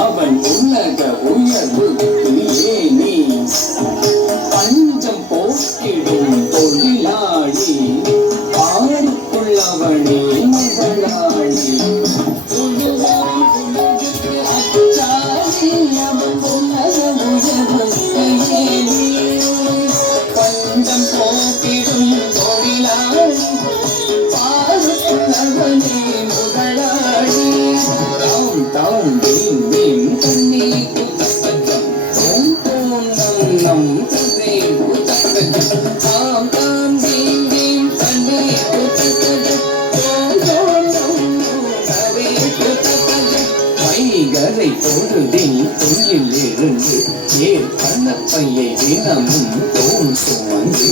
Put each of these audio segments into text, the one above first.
அவன் உலக உயர்வு நீ பஞ்சம் போக்கிடும் தொழிலாளி பாருக்குள்ளவனே முதலாளி பஞ்சம் போக்கிடும் தொழிலாளி பாருக்குள்ளவனே முதலாளி தாம் தீம் தீம் தண்ணி குத்தப்பட்டம் தோம் தோம் நம் நம் ததை குத்தப்பட்டம் தாம் தாம் தீம் தீம் தண்ணி குத்தப்பட்டம் தோம் தோம் நம் ததை குத்தப்பட்டம் வைகரை பொழுதில் தொழிலிருந்து கண்ணப்பையை தினமும் தோல் சுமந்து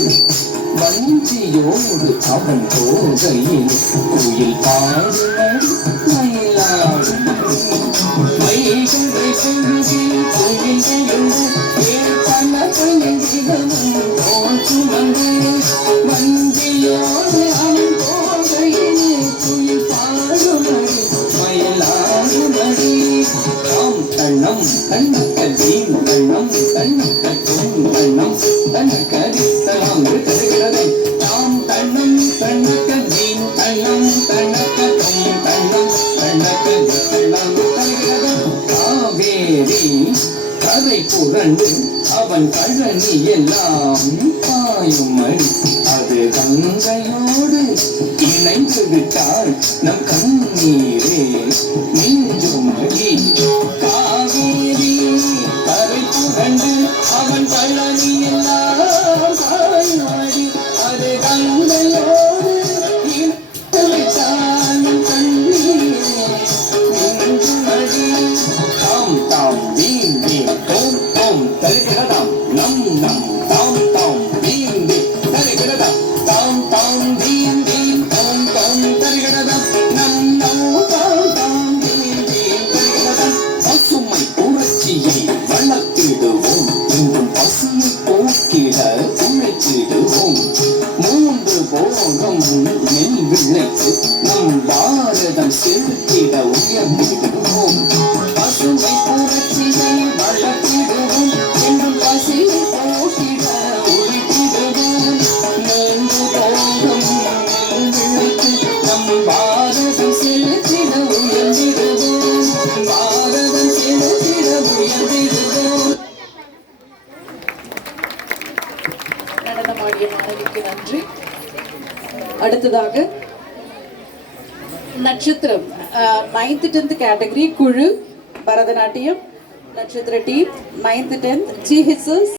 வஞ்சியோடு அவன் போகையில் குயில் பாடுமடி மயிலாடும் வைகரை பொழுதில் தொழிலிருந்து கண்ணப்பையை தினமும் தோல் சுமந்து வஞ்சியோடு அவன் போகையில் குயில் பாடுமடி மயிலாடுமடி தாம் தன்னம் தன்னக்கதீம் தன்னம் தன்னக்கதும் தன்னம் தன்னக்கதித்தலாம் இருக்கிறது தாம் தன்னம் தன்னக்கதீம் தன்னம் தன்னக்கதும் தன்னம் தன்னக்கதித்தலாம் இருக்கிறது காவேரி கதை புரண்டு அவன் கழனி எல்லாம் பாயுமடி அது கங்கையோடு இணைந்து விட்டால் நம் கண்ணீரே நீஞ்சுமடி காவேரி கரை புரண்டு அவன் கழனி எல்லாம் பாயுமடி அது கங்கையோடு இணைந்து விட்டால் நம் கண்ணீரே நீஞ்சுமடி தாம் தாம் தீம் தீம் தோம் தோம் தருகிறதாம் நம் நம் தாம் தாம் தீம் தீம் தருகிறதாம் தாம் தாம் தீம் தீம் தோம் தோம் தருகிறதாம் நம் நம் தாம் தாம் தீம் தீம் தருகிறதாம் பசுமை புரட்சியை வளர்த்திடுவோம் இன்றும் பசுமை போக்கிட உழைத்திடுவோம் மூன்று போகம் நெல் விளைத்து நம் பாரதம் செலுத்திட உயர்ந்திடுவோம் பசுமை புரட்சியை வளர்த்திடுவோம் என்றும் பசியை போக்கிட உழைத்திடுவோம் மூன்று போகம் விளைத்து நம் பாரதம் செலுத்திட உயர்ந்திடுவோம் பாரதம் செலுத்திட உயர்ந்திடுவோம். நடனமாடிய மாணவிக்கு நன்றி. அடுத்ததாக நட்சத்திரம் 9th 10th கேட்டகரி குழு பரதநாட்டியம் நட்சத்திர டீம் 9th 10th GHS